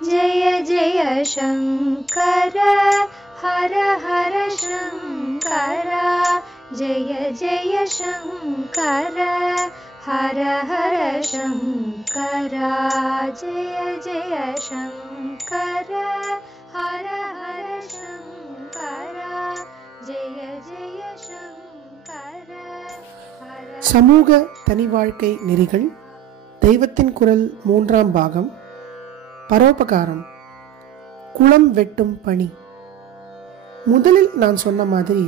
जय जय शंकर हर हर शंकर जय जय शंकर हर हर शंकर जय जय शंकर हर हर शंकर जय जय शंकर சமூக தனி வாழ்க்கை நெறிகள் தெய்வத்தின் குரல் 3ஆம் பாகம். பரோபகாரம். குளம் வெட்டும் பணி. முதலில் நான் சொன்ன மாதிரி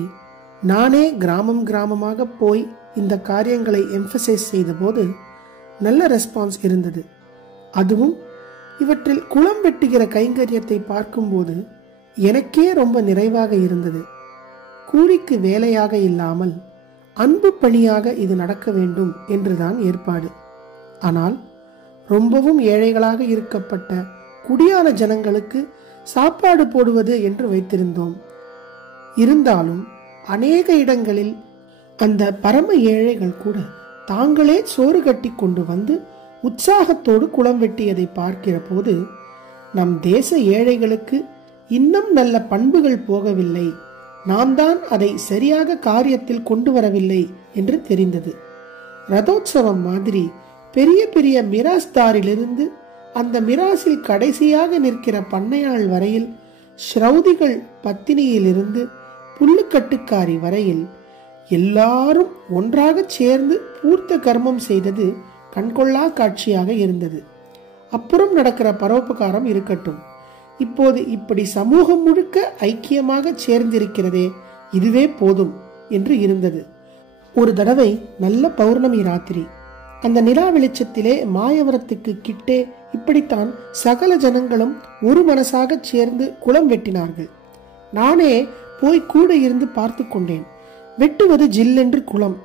நானே கிராமமாக போய் இந்த காரியங்களை எம்பசைஸ் செய்தபோது நல்ல ரெஸ்பான்ஸ் இருந்தது. அதுவும் இவற்றில் குளம் வெட்டுகிற கைங்கரியத்தை பார்க்கும்போது எனக்கே ரொம்ப நிறைவாக இருந்தது. கூலிக்கு வேலையாக இல்லாமல் அன்பு பணியாக இது நடக்க வேண்டும் என்றுதான் ஏற்பாடு. ஆனால் ரொம்பவும் ஏழைகளாக இருக்கப்பட்ட குடியான ஜனங்களுக்கு சாப்பாடு போடுவது என்று வைத்திருந்தோம். இருந்தாலும் அநேக இடங்களில் அந்த பரம ஏழைகள் கூட தாங்களே சோறு கட்டி கொண்டு வந்து உற்சாகத்தோடு குளம் வெட்டியதை பார்க்கிற போது நம் தேச ஏழைகளுக்கு இன்னும் நல்ல பண்புகள் போகவில்லை, நாம் தான் அதை சரியாக காரியத்தில் கொண்டு வரவில்லை என்று தெரிந்தது. ரதோத்சவம் மாதிரி பெரிய பெரிய மிராஸ்தாரிலிருந்து அந்த மிராசில் கடைசியாக நிற்கிற பண்ணையாள் வரையில், ஸ்ரௌதிகள் பத்தினியிலிருந்து புல்லுக்கட்டுக்காரி வரையில் எல்லாரும் ஒன்றாக சேர்ந்து பூர்த்த கர்மம் செய்தது கண்கொள்ளா காட்சியாக இருந்தது. அப்புறம் நடக்கிற பரோபகாரம் இருக்கட்டும், இப்போது இப்படி சமூகம் முழுக்க ஐக்கியமாக சேர்ந்திருக்கிறதே, இதுவே போதும் என்று இருந்தது. ஒரு தடவை நல்ல பௌர்ணமி ராத்திரி, அந்த நிலா வெளிச்சத்திலே மாயவரத்துக்கு கிட்டே இப்படித்தான் சகல ஜனங்களும் ஒரு மனசாக சேர்ந்து குளம் வெட்டினார்கள். நானே போய் கூட இருந்து பார்த்து கொண்டேன். வெட்டுவது ஜில்லென்று குளம்,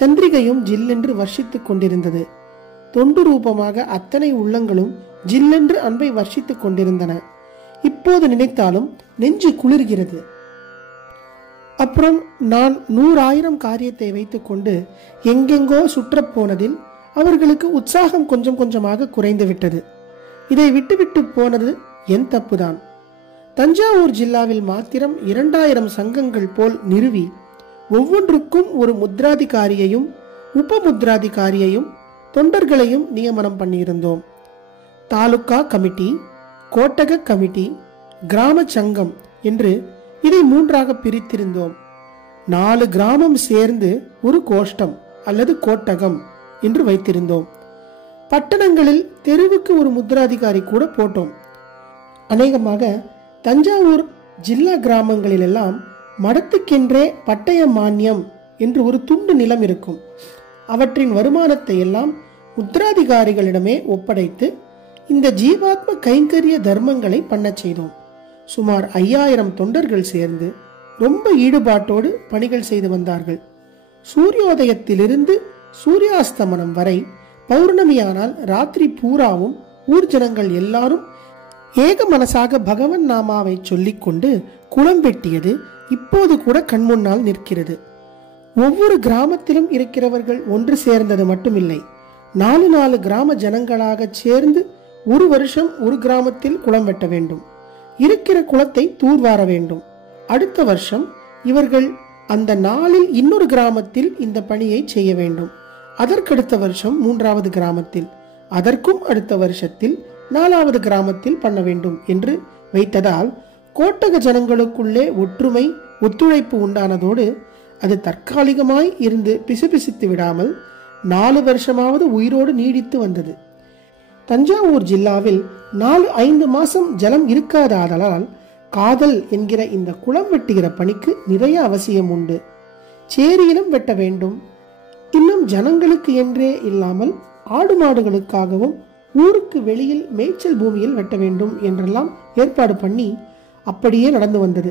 சந்திரிகையும் ஜில்லென்று வர்ஷித்துக் கொண்டிருந்தது. தொண்டு ரூபமாக அத்தனை உள்ளங்களும் ஜில்லென்று அன்பை வர்ஷித்துக் கொண்டிருந்தன. இப்போது நினைத்தாலும் நெஞ்சு குளிர்கிறது. அப்புறம் நான் 100,000 காரியத்தை வைத்துக் கொண்டு எங்கெங்கோ சுற்றப்போனதில் அவர்களுக்கு உற்சாகம் கொஞ்சம் கொஞ்சமாக குறைந்து விட்டது. இதை விட்டுவிட்டு போனது என் தப்புதான். தஞ்சாவூர் ஜில்லாவில் மாத்திரம் 2000 சங்கங்கள் போல் நிறுவி ஒவ்வொன்றுக்கும் ஒரு முத்ராதிகாரியையும் உபமுத்ராதிகாரியையும் தொண்டர்களையும் நியமனம் பண்ணியிருந்தோம். தாலுகா கமிட்டி, கோட்டக கமிட்டி, கிராம சங்கம் என்று இதை 3ஆக பிரித்திருந்தோம். 4 கிராமம் சேர்ந்து ஒரு கோஷ்டம் அல்லது கோட்டகம் என்று வைத்திருந்தோம். பட்டணங்களில் தெருவுக்கு ஒரு முத்ராதிகாரி கூட போட்டோம். அநேகமாக தஞ்சாவூர் ஜில்லா கிராமங்களில் எல்லாம் மடத்துக்கென்றே பட்டய மானியம் என்று ஒரு துண்டு நிலம் இருக்கும். அவற்றின் வருமானத்தை எல்லாம் முத்ராதிகாரிகளிடமே ஒப்படைத்து இந்த ஜீவாத்ம கைங்கரிய தர்மங்களை பண்ண செய்தோம். சுமார் 5000 தொண்டர்கள் சேர்ந்து ரொம்ப ஈடுபாட்டோடு பணிகள் செய்து வந்தார்கள். சூரியோதயத்திலிருந்து சூரியாஸ்தமனம் வரை, பௌர்ணமியானால் ராத்திரி பூராவும் ஊர் ஜனங்கள் எல்லாரும் ஏக மனசாக பகவன் நாமாவை சொல்லிக்கொண்டு குளம் வெட்டியது இப்போது கூட கண்முன்னால் நிற்கிறது. ஒவ்வொரு கிராமத்திலும் இருக்கிறவர்கள் ஒன்று சேர்ந்தது மட்டுமில்லை, 4 கிராம ஜனங்களாக சேர்ந்து ஒரு வருஷம் ஒரு கிராமத்தில் குளம் வெட்ட வேண்டும். இருக்கிற குளத்தை தூர்வார வேண்டும். அடுத்த வருஷம் இவர்கள் அந்த நாளில் இன்னொரு கிராமத்தில் இந்த பணியை செய்ய வேண்டும். அதற்கடுத்த வருஷம் 3வது கிராமத்தில், அதற்கும் அடுத்த வருஷத்தில் 4வது கிராமத்தில் பண்ண வேண்டும் என்று வைத்ததால் கோட்டக ஜனங்களுக்குள்ளே ஒற்றுமை ஒத்துழைப்பு உண்டானதோடு அது தற்காலிகமாய் இருந்து பிசுபிசுத்து விடாமல் 4 வருஷமாவது உயிரோடு நீடித்து வந்தது. தஞ்சாவூர் ஜில்லாவில் 4-5 மாசம் ஜலம் இருக்காததால் காதல் என்கிற இந்த குளம் வெட்டுகிற பணிக்கு நிறைய அவசியம் உண்டு. சேரியிலும் வெட்ட வேண்டும். இன்னும் ஜனங்களுக்கு என்றே இல்லாமல் ஆடு மாடுகளுக்காகவும் ஊருக்கு வெளியில் மேய்ச்சல் பூமியில் வெட்ட வேண்டும் என்றெல்லாம் ஏற்பாடு பண்ணி அப்படியே நடந்து வந்தது.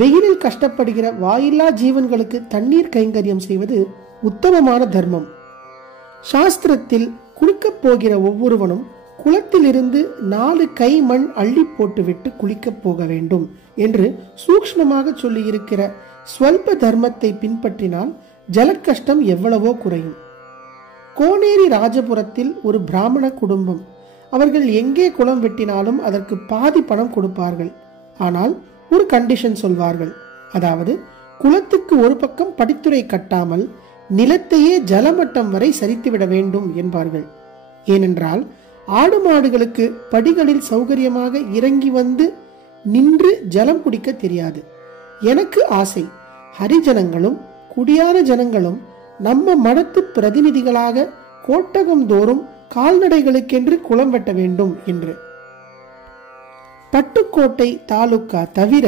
வெயிலில் கஷ்டப்படுகிற வாயில்லா ஜீவன்களுக்கு தண்ணீர் கைங்கரியம் செய்வது உத்தமமான தர்மம். சாஸ்திரத்தில் குளிக்கப் போகிற ஒவ்வொருவனும் குளத்திலிருந்து 4 கை மண் அள்ளி போட்டுவிட்டு குளிக்கப் போக வேண்டும் என்று சூக்ஷ்மமாக சொல்லி இருக்கிற ஸ்வல்ப தர்மத்தை பின்பற்றினால் ஜலக்கஷ்டம் எவ்வளவோ குறையும். கோனேரி ராஜபுரத்தில் ஒரு பிராமண குடும்பம் அவர்கள் எங்கே குளம் வெட்டினாலும் அதற்கு பாதி பணம் கொடுப்பார்கள். ஆனால் ஒரு கண்டிஷன் சொல்வார்கள். அதாவது குளத்துக்கு ஒரு பக்கம் படித்துறை கட்டாமல் நிலத்தையே ஜலமட்டம் வரை சரித்துவிட வேண்டும் என்பார்கள். ஏனென்றால் ஆடு மாடுகளுக்கு படிகளில் சௌகரியமாக இறங்கி வந்து நின்று ஜலம் குடிக்க தெரியாது. எனக்கு ஆசை, ஹரிஜனங்களும் குடியான ஜனங்களும் நம்ம மடத்து பிரதிநிதிகளாக கோட்டகம் தோறும் கால்நடைகளுக்கென்று குளம் வெட்ட வேண்டும் என்று. பட்டுக்கோட்டை தாலுக்கா தவிர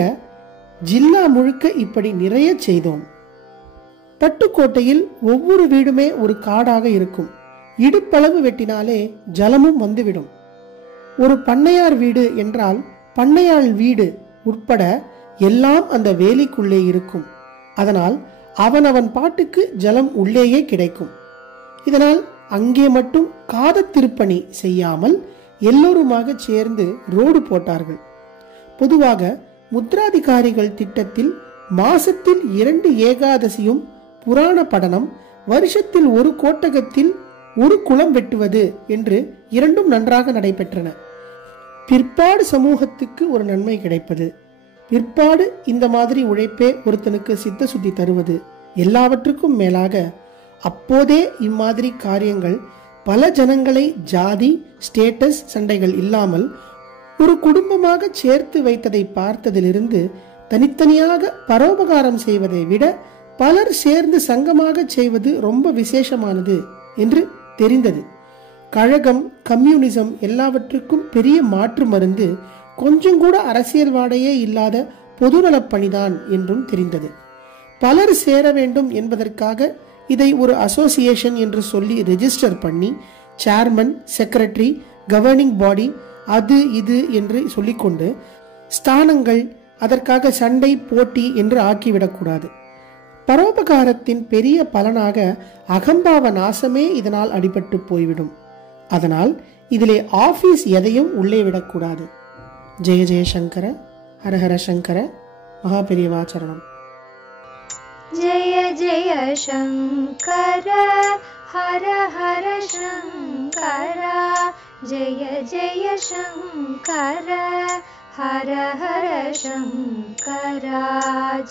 ஜில்லா முழுக்க இப்படி நிறைய செய்தோம். பட்டுக்கோட்டையில் ஒவ்வொரு வீடுமே ஒரு காடாக இருக்கும். இடுப்பளவு வெட்டினாலே ஜலமும் வந்துவிடும். ஒரு பண்ணையார் வீடு என்றால் பண்ணையாள் வீடு உட்பட எல்லாம் அந்த வேலிக்குள்ளே இருக்கும். அதனால் அவன் பாட்டுக்கு ஜலம் உள்ளேயே கிடைக்கும். இதனால் அங்கே மட்டும் காத திருப்பணி செய்யாமல் எல்லோருமாக சேர்ந்து ரோடு போட்டார்கள். பொதுவாக முத்ராதிகாரிகள் திட்டத்தில் மாசத்தில் 2 ஏகாதசியும் புராண படனம், வருஷத்தில் ஒரு கோட்டகத்தில் ஒரு குளம் வெட்டுவது என்று 2ம் நன்றாக நடைபெற்றன. பிற்பாடு சமூகத்துக்கு ஒரு நன்மை கிடைப்பது, பிற்பாடு இந்த மாதிரி உழைப்பே ஒருத்தனுக்கு சித்த சுத்தி தருவது, எல்லாவற்றுக்கும் மேலாக அப்போதே இம்மாதிரி காரியங்கள் பல ஜனங்களை ஜாதி ஸ்டேட்டஸ் சண்டைகள் இல்லாமல் ஒரு குடும்பமாக சேர்த்து வைத்ததை பார்த்ததிலிருந்து தனித்தனியாக பரோபகாரம் செய்வதை விட பலர் சேர்ந்து சங்கமாக செய்வது ரொம்ப விசேஷமானது என்று தெரிந்தது. கழகம், கம்யூனிசம் எல்லாவற்றுக்கும் பெரிய மாற்று மருந்து கொஞ்சம் கூட அரசியல் வாடையே இல்லாத பொதுநலப் பணிதான் என்றும் தெரிந்தது. பலர் சேர வேண்டும் என்பதற்காக இதை ஒரு அசோசியேஷன் என்று சொல்லி ரெஜிஸ்டர் பண்ணி சேர்மன், செக்ரட்டரி, கவர்னிங் பாடி அது இது என்று சொல்லிக்கொண்டு ஸ்தானங்கள் அதற்காக சண்டை போட்டி என்று ஆக்கிவிடக்கூடாது. பரோபகாரத்தின் பெரிய பலனாக அகம்பாவ நாசமே இதனால் அடிபட்டு போய்விடும். அதனால் இதிலே ஆபீஸ் எதையும் உள்ளே விடக்கூடாது. ஜெய ஜெயசங்கர, ஹரஹர சங்கர, மகாபெரியவாச்சரணம். जय जय शंकर हर हर शंकर, जय जय शंकर हर हर शंकर,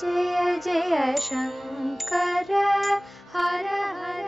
जय जय शंकर हर हर